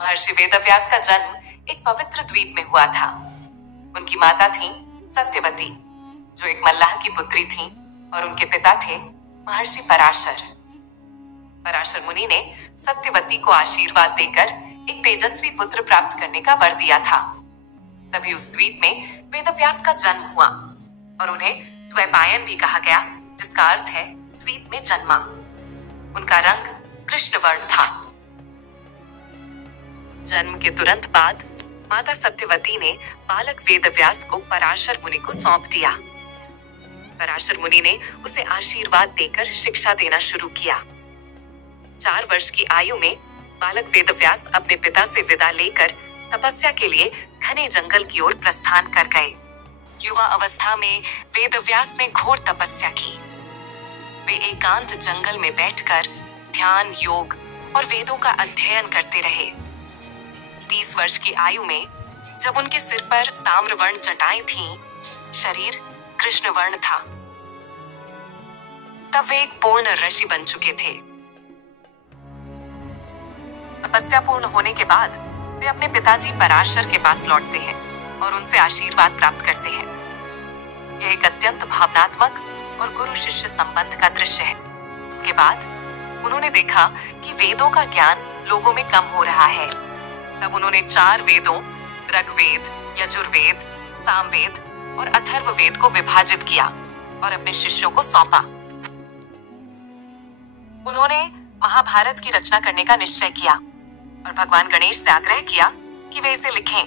महर्षि वेदव्यास का जन्म एक पवित्र द्वीप में हुआ था। उनकी माता थी सत्यवती, जो एक मल्लाह की पुत्री थी, और उनके पिता थे महर्षि पराशर। पराशर मुनि ने सत्यवती को आशीर्वाद देकर एक तेजस्वी पुत्र प्राप्त करने का वर दिया था। तभी उस द्वीप में वेदव्यास का जन्म हुआ और उन्हें द्वैपायन भी कहा गया, जिसका अर्थ है द्वीप में जन्मा। उनका रंग कृष्ण वर्ण था। जन्म के तुरंत बाद माता सत्यवती ने बालक वेदव्यास को पराशर मुनि को सौंप दिया। पराशर मुनि ने उसे आशीर्वाद देकर शिक्षा देना शुरू किया। 4 वर्ष की आयु में बालक वेदव्यास अपने पिता से विदा लेकर तपस्या के लिए घने जंगल की ओर प्रस्थान कर गए। युवा अवस्था में वेदव्यास ने घोर तपस्या की। वे एकांत जंगल में बैठकर ध्यान, योग और वेदों का अध्ययन करते रहे। 30 वर्ष की आयु में जब उनके सिर पर ताम्रवर्ण जटाएं थीं, शरीर कृष्ण वर्ण था, तब वे एक पूर्ण ऋषि बन चुके थे। तपस्या पूर्ण होने के बाद वे अपने पिताजी पराशर के पास लौटते हैं और उनसे आशीर्वाद प्राप्त करते हैं। यह एक अत्यंत भावनात्मक और गुरु शिष्य संबंध का दृश्य है। उसके बाद उन्होंने देखा कि वेदों का ज्ञान लोगों में कम हो रहा है। तब उन्होंने 4 वेदों ऋग्वेद, यजुर्वेद, सामवेद और अथर्ववेद को विभाजित किया और अपने शिष्यों को सौंपा। उन्होंने महाभारत की रचना करने का निश्चय किया और भगवान गणेश से आग्रह किया कि वे इसे लिखें।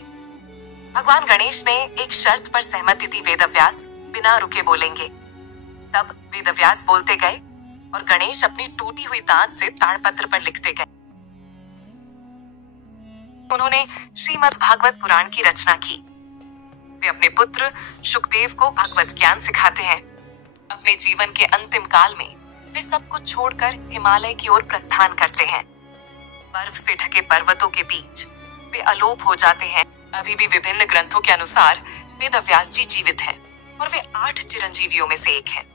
भगवान गणेश ने एक शर्त पर सहमति दी, वेदव्यास बिना रुके बोलेंगे। तब वेदव्यास बोलते गए और गणेश अपनी टूटी हुई दांत से ताड़पत्र पर लिखते गए। उन्होंने श्रीमद् भागवत पुराण की रचना की। वे अपने पुत्र शुकदेव को भगवत ज्ञान सिखाते हैं। अपने जीवन के अंतिम काल में वे सब कुछ छोड़कर हिमालय की ओर प्रस्थान करते हैं। बर्फ से ढके पर्वतों के बीच वे अलोप हो जाते हैं। अभी भी विभिन्न ग्रंथों के अनुसार वेदव्यास जी जीवित हैं और वे 8 चिरंजीवियों में से एक हैं।